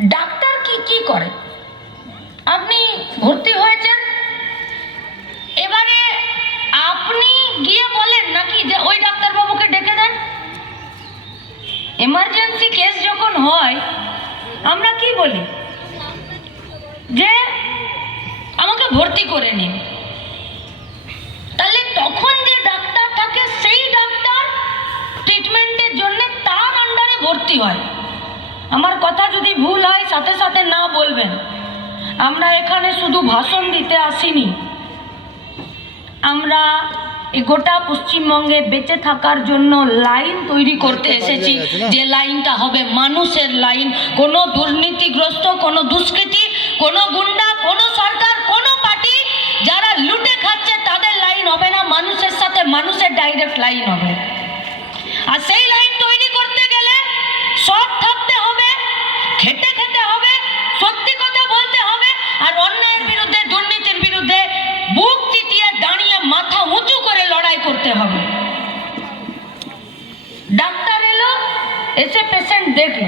Doctor কি কি করে? আপনি ভর্তি হয়েছেন? এবারে আপনি গিয়ে বলেন নাকি যে ওই ডাক্তারবাবুকে ডেকে দেন? এমার্জেন্সি কেস যখন হয়, আমরা কি বলি? যে আমাকে ভর্তি করে নিন। তাহলে তখন যে ডাক্তার থাকে, সেই ডাক্তার ট্রিটমেন্টের জন্য তার আন্ডারে ভর্তি হয়। আমার কথা যদি ভুল হয় সাথে সাথে না বলবেন। আমরা এখানে শুধু ভাষণ দিতে আসিনি। আমরা গোটা পশ্চিমবঙ্গে বেঁচে থাকার জন্য লাইন তৈরি করতে এসেছি। যে লাইনটা হবে মানুষের লাইন। কোনো দুর্নীতিগ্রস্ত কোনো দুষ্কৃতি কোনো গুন্ডা কোনো সরকার কোনো পার্টি যারা লুটে খাচ্ছে তাদের লাইন হবে না। মানুষের সাথে মানুষের ডাইরেক্ট লাইন হবে। আর সেই লাইন তৈরি করতে গেলে সব এসে পেশেন্ট দেখল।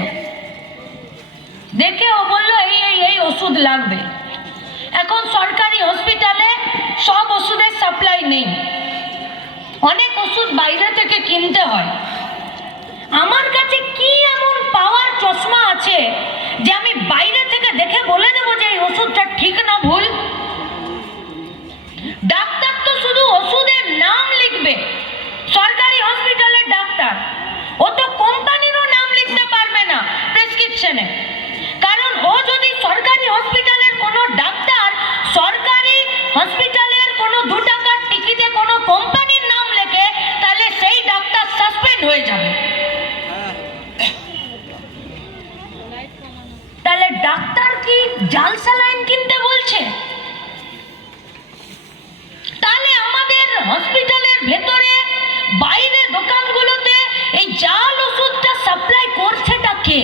দেখে ও বলল, এই এই এই ওষুধ লাগবে। এখন সরকারি হসপিটালে সব ওষুধের সাপ্লাই নেই। অনেক ওষুধ বাইরে থেকে কিনতে হয়। আমার কাছে কি এমন পাওয়ার চশমা আছে যে আমি বাইরে থেকে দেখে বলে দেবো যে এই ওষুধটা ঠিক না ভুল ডাক্তার তো শুধু ওষুধের নাম লিখবে সরকারি হসপিটালের ডাক্তার ও তো কোম্পানিরও নাম লিখতে পারবে না প্রেসক্রিপশনে কারণ ও যদি সরকারি হসপিটালের কোনো ডাক্তার সরকারি হসপিটালের কোনো দু টাকার টিকিটে কোনো কোম্পানির নাম লেখে তাহলে সেই ডাক্তার সাসপেন্ড হয়ে যাবে তাহলে ডাক্তার কি জাল স্যালাইন কিনতে বলছে তাহলে আমাদের হসপিটালের ভেতরে বাইরে দোকানগুলোতে এই জাল ওষুধটা সাপ্লাই করছেটা কে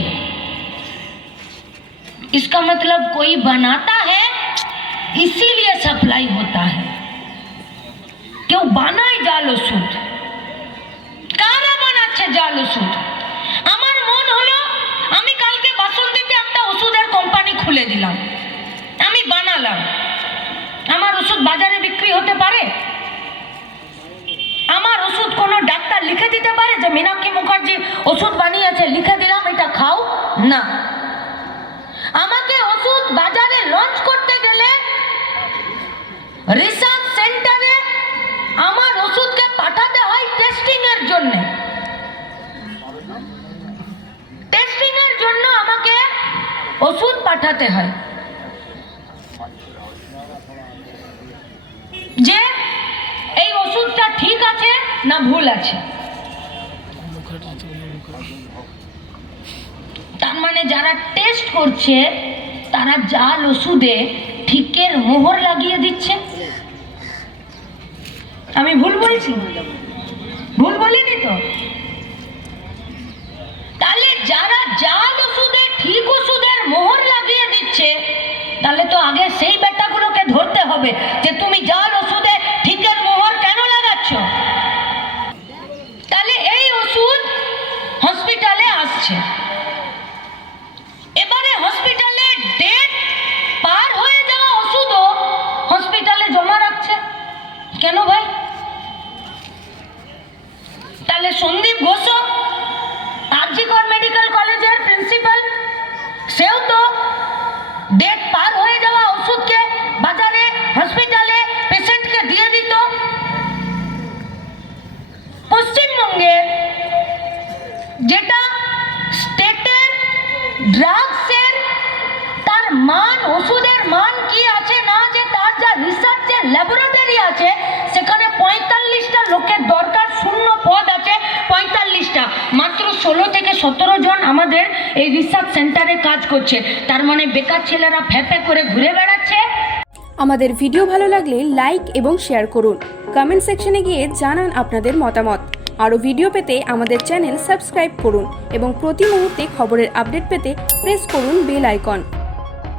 इसका मतलब कोई बनाता है इसीलिए सप्लाई होता है কেউ বানায় জাল ওষুধ বানালাম আমার ওষুধ বাজারে বিক্রি হতে পারে? আমার ওষুধ কোনো ডাক্তার লিখে দিতে পারে যে, মীনাক্ষী মুখার্জি ওষুধ বানিয়েছে, লিখে দিলাম, এটা খাও না। আমাকে ওষুধ বাজারে লঞ্চ করতে গেলে রিসার্চ সেন্টারে আমার ওষুধকে পাঠাতে হয় টেস্টিং এর জন্য। টেস্টিং এর জন্য আমাকে ওষুধ পাঠাতে হয়। যে এই ওষুধটা ঠিক আছে না ভুল আছে? তার মানে যারা টেস্ট করছে, তারা জাল ওষুধে ঠিকের মোহর লাগিয়ে দিচ্ছে। আমি ভুল বলছি? ভুল বলিনি তো? তাহলে যারা জাল ওষুধে ঠিক ওষুধের মোহর লাগিয়ে দিচ্ছে, তাহলে তো আগে সেই বেটাগুলোকে ধরতে হবে যে তুমি জাল ওষুধে ঠিকের মোহর কেন লাগাচ্ছ তাহলে এই ওষুধ হসপিটালে আসছে এবারে হসপিটালে ডেট পার হয়ে যাওয়া ওষুধও হসপিটালে জমা রাখছে কেন ভাই তাহলে সন্দীপ ঘোষ আরজিকর মেডিকেল কলেজের প্রিন্সিপাল সেও তো ডেট পার হয়ে যাওয়া ওষুধকে বাজারে হসপিটালে পেশেন্টকে দিয়ে দিত। পশ্চিমবঙ্গের যেটা স্টেটের ড্রাগসের তার মান, ওষুধের মান কি আছে না আছে, তার যা রিসার্চের ল্যাবরেটরি আছে ষোলো থেকে সতেরো জন আমাদের এই রিসার্চ সেন্টারে কাজ করছে। তার মানে বেকার ছেলেরা ফ্যাপে করে ঘুরে বেড়াচ্ছে। আমাদের ভিডিও ভালো লাগলে লাইক এবং শেয়ার করুন। কমেন্ট সেকশনে গিয়ে জানান আপনাদের মতামত। আরও ভিডিও পেতে আমাদের চ্যানেল সাবস্ক্রাইব করুন এবং প্রতি মুহূর্তে খবরের আপডেট পেতে প্রেস করুন বেল আইকন